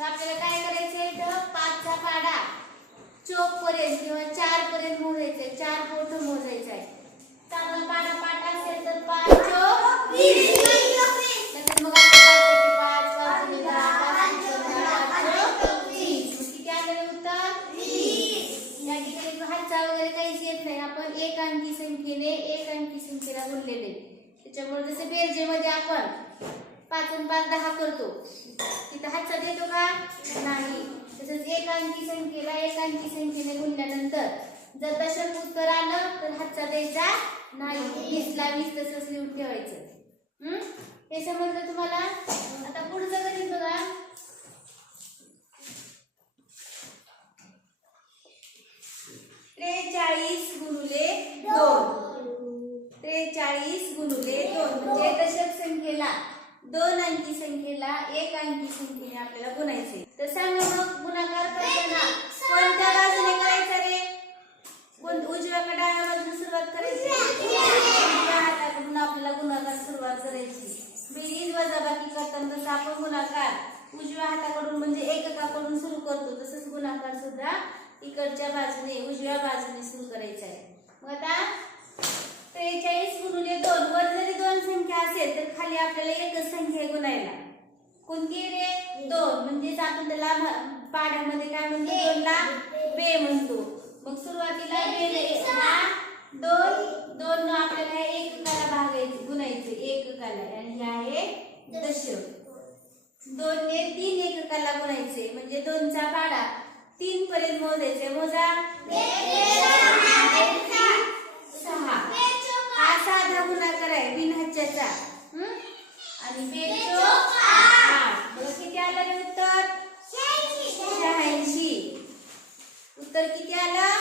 तर आपल्याला काय करायचंय तर पाचचा पाडा. चोक पर्यंत किंवा चार पर्यंत मोजायचंय चार बोट मोजायचं आहे चांगला पाडा पाठ असेल तर पाच चोक. मग आपण पाच पाच पाच पाच चोक मग किती आलेलं उत्तर? या वगैरे काहीच येत नाही. आपण एक अंकी संख्येने एक अंकी संख्येला गुणलेले. त्याच्यामुळे जसं बेरजेमध्ये आपण पाचून पाच दहा करतो. तिथं हातचा देतो का? नाही. तसंच एक अंकी संख्येला एक अंकी संख्येने गुणल्यानंतर जर दशक उत्तर आलं तर हातचा द्यायचा नाही. वीसला वीस तसंच लिहून ठेवायचं. हम्म? हे समजलं तुम्हाला? आता पुढचं गणित बघा. त्रेचाळीस गुणुले दोन. त्रेचाळीस गुणुले दोन. म्हणजे दोन अंकी संख्येला एक अंकी संख्येने आपल्याला गुणायचे. तर सांगा मग गुणाकार करताना कोणत्या बाजूने करायचा रे? कोण उजव्या डाव्या बाजूने सुरुवात करायची? हाताकडून आपल्याला गुणाकार सुरुवात करायची. बेरीज वजाबाकी करताना तसं आपण गुणाकार उजव्या हाताकडून म्हणजे एककाकडून सुरू करतो तसंच गुणाकार सुद्धा इकडच्या बाजूने उजव्या बाजूने सुरू करायचा आहे. मग आता त्रेचाळीस संख्या असेल तर खाली आपल्याला एकच संख्या गुणायला. कोणती रे दोन. म्हणजेच आपण त्याला पाढ्यामध्ये काय म्हणतो? दोनला बे म्हणतो. मग सुरुवातीला बे. हा? दोन. दोन आपल्याला हे एककाला भागायचे गुणायचे. एककाला आणि हे आहे दशक. दोन ने तीन एककाला गुणायचे. म्हणजे दोनचा पाडा तीन पर्यंत मोजायचे. मोजा. सहा. हा साधा गुणाकार आहे. हं? आणि बेचो बघा किती आलं रे उत्तर? शहाऐंशी. उत्तर किती आलं?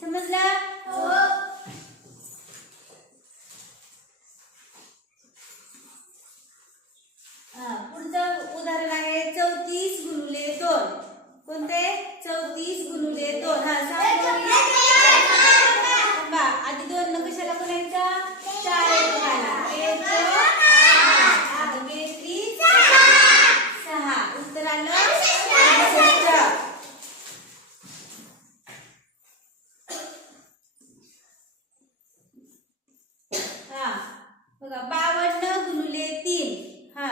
समजलं? हा, पुढचं उदाहरण आहे चौतीस गुणुले दोन. कोणते? चौतीस गुणुले दोन. हा आधी दोन न कशाला बोलायचं चार एककाला बेच आठ आणि बेत्रीस सहा उत्तर आलं अडुसष्ट. हा बघा बावन्न गुणुले तीन हा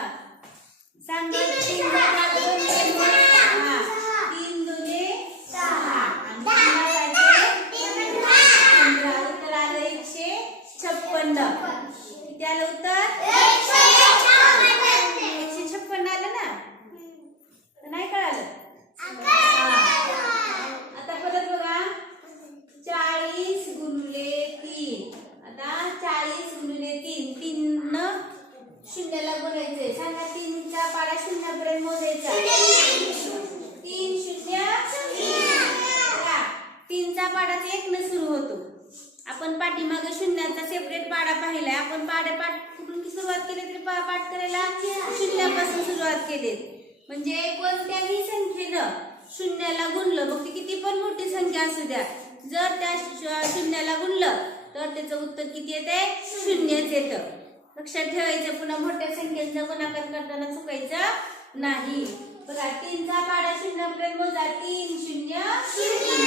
सांगा तीन दहा दोन दोन हा तीन दोने सहा आणि तीन पाचे पंधरा उत्तर आलं एकशे छप्पन्न किती आलं उत्तर एकशे छप्पन्न आलं ना तर नाही कळालं आता परत बघा चाळीस गुणुले तीन आता चाळीस गुणुले तीन तीन न शून्याला गुणायचे सांगा तीनचा पाडा शून्यापर्यंत मोजायचा तीन शून्य बघा, तीनचा पाडाच एक न सुरू होतो. आपण पाठीमागे शून्याचा सेपरेट पाडा पाहिलाय. आपण पाड्या पाठ कुठून सुरुवात केली तरी पाठ करायला शून्यापासून सुरुवात केली. म्हणजे कोणत्याही संख्येनं शून्याला गुणलं. मग ती किती पण मोठी संख्या असू द्या. जर त्या शून्याला गुणलं तर त्याचं उत्तर किती येते शून्यच येतं. लक्षात ठेवायचं पुन्हा मोठ्या संख्येचा गुणाकार करताना चुकायचं नाही. बघा तीनचा पाडा शून्यापर्यंत मोजा. तीन शून्य शून्य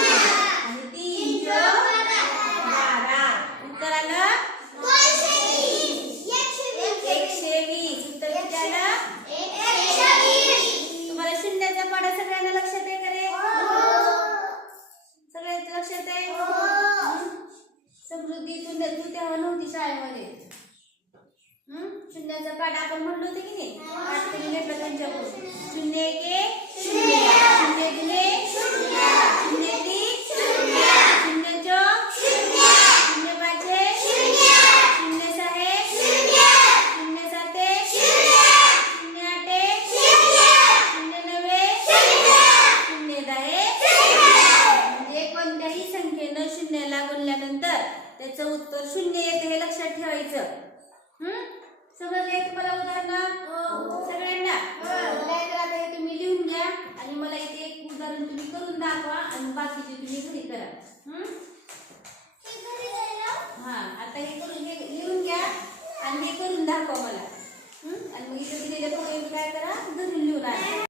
आणि तीन चौक बारा उत्तर आलं एकशे वीस उत्तर किती आलं तुम्हाला शून्याचा पाडा सगळ्यांना लक्षात आहे का रे सगळ्यांच्या लक्षात आहे हं? समृद्धी तू तू तेव्हा नव्हती शाळेमध्ये हं? शून्याचा पाडा आपण म्हणलो होतो की नाही? पाठ घेतला त्यांच्याकडून? शून्य एक एक शून्य. शून्य दिले. शून्य. तीन शून्य. चौक शून्य. पाचे. शून्य. सहा. शून्य. साते. शून्य. आठे. शून्य. नव्वे शून्य. दहे. म्हणजे कोणत्याही संख्येनं शून्याला गुणल्यानंतर त्याचं उत्तर शून्य येते हे लक्षात ठेवायचं. हम्म समजले तुम्हाला उदाहरण सगळ्यांना. काय करा तुम्ही लिहून घ्या आणि मला इथे एक उदाहरण तुम्ही करून दाखवा आणि बाकीचे तुम्ही घरी करा. हा? आता हे करून हे लिहून घ्या आणि हे करून दाखवा मला. आणि मग इथे दिलेले पोळी काय करा? घरी लिहून आणा.